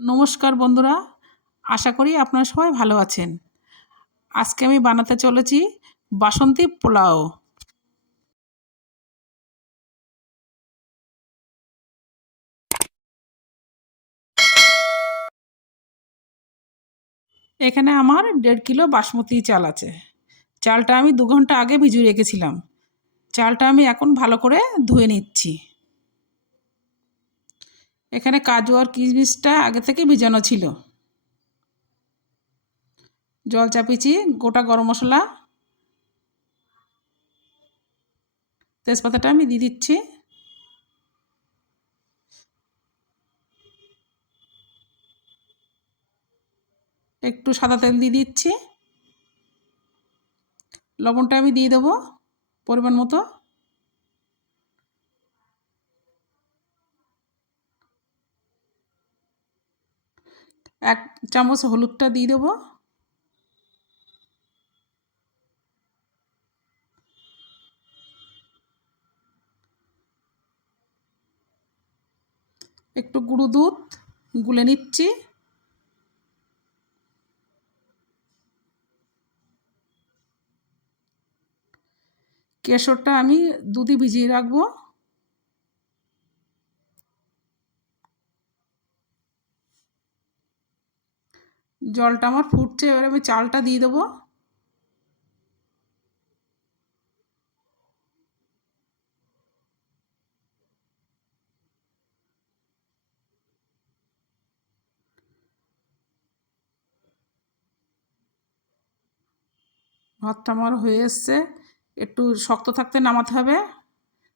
নমস্কার বন্ধুরা, আশা করি আপনারা সবাই ভালো আছেন। আজকে আমি বানাতে চলেছি বাসন্তী পোলাও। এখানে আমার 1.5 কিলো বাসমতি চাল আছে। চালটা আমি 2 ঘন্টা আগে ভিজিয়ে রেখেছিলাম। চালটা আমি এখন ভালো করে ধুয়ে নিচ্ছি। এখানে কাজু আর কিশমিশটা আগে থেকে ভিজানো ছিল। জল চাপিয়েছি, গোটা গরম মশলা, তেজপাতাটা আমি দিয়ে দিচ্ছি। একটু সাদা তেল দিয়ে দিচ্ছি। লবণটা আমি দিয়ে দেবো পরিমাণ মতো। এক চামচ হলুদটা দিয়ে দেবো। একটু গুঁড়ো দুধ গুলে নিচ্ছি। কেশরটা আমি দুধে ভিজিয়ে রাখবো। জলটা আমার ফুটছে, এবার আমি চালটা দিয়ে দেবো। ভাতটা আমার হয়ে এসছে। একটু শক্ত থাকতে নামাতে হবে।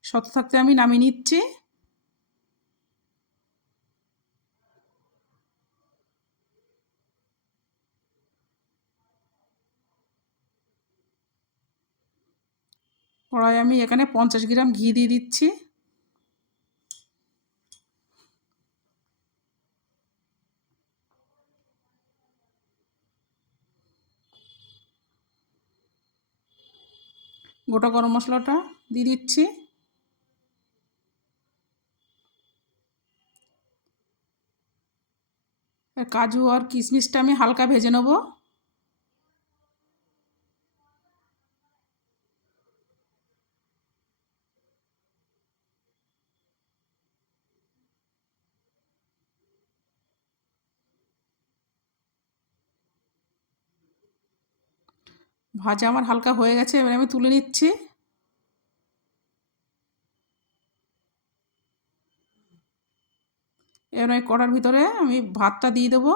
শক্ত থাকতে আমি নামিয়ে নিচ্ছি। কড়াই আমি এখানে 50 গ্রাম ঘি দিয়ে দিচ্ছি। গোটা গরম মশলাটা দিয়ে দিচ্ছি। কাজু আর কিশমিশটা আমি হালকা ভেজে নেব। ভাজা আমার হালকা হয়ে গেছে, এবার আমি তুলে নিচ্ছি। এবার আমি কড়ার ভিতরে আমি ভাতটা দিয়ে দেবো।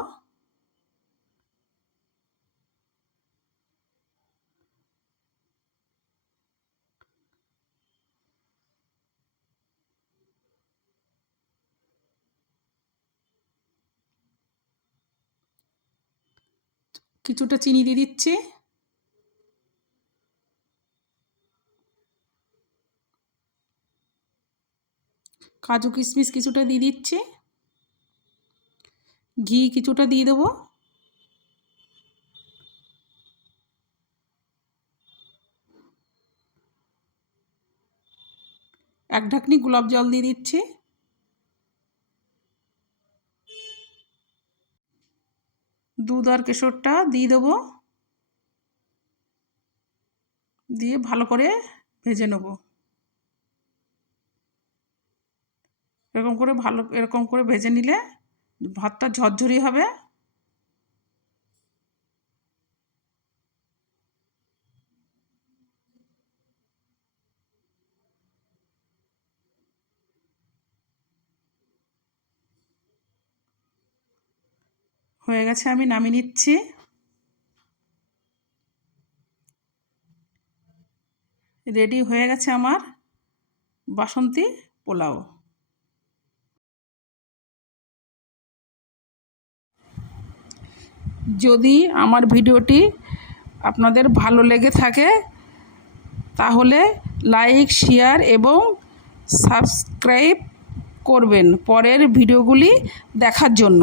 কিছুটা চিনি দিয়ে দিচ্ছি। কাজু কিশমিশ কিছুটা দিয়ে দিচ্ছি। ঘি কিছুটা দিয়ে দেবো। এক ঢাকনি গোলাপ জল দিয়ে দিচ্ছি। দুধ আর কেশরটা দিয়ে দেবো। দিয়ে ভালো করে ভেজে নেব। এরকম করে ভেজে নিলে ভাতটা ঝরঝরি হবে। হয়ে গেছে, আমি নামিয়ে নিচ্ছি। রেডি হয়ে গেছে আমার বাসন্তী পোলাও। যদি আমার ভিডিওটি আপনাদের ভালো লেগে থাকে তাহলে লাইক, শেয়ার এবং সাবস্ক্রাইব করবেন পরের ভিডিওগুলি দেখার জন্য।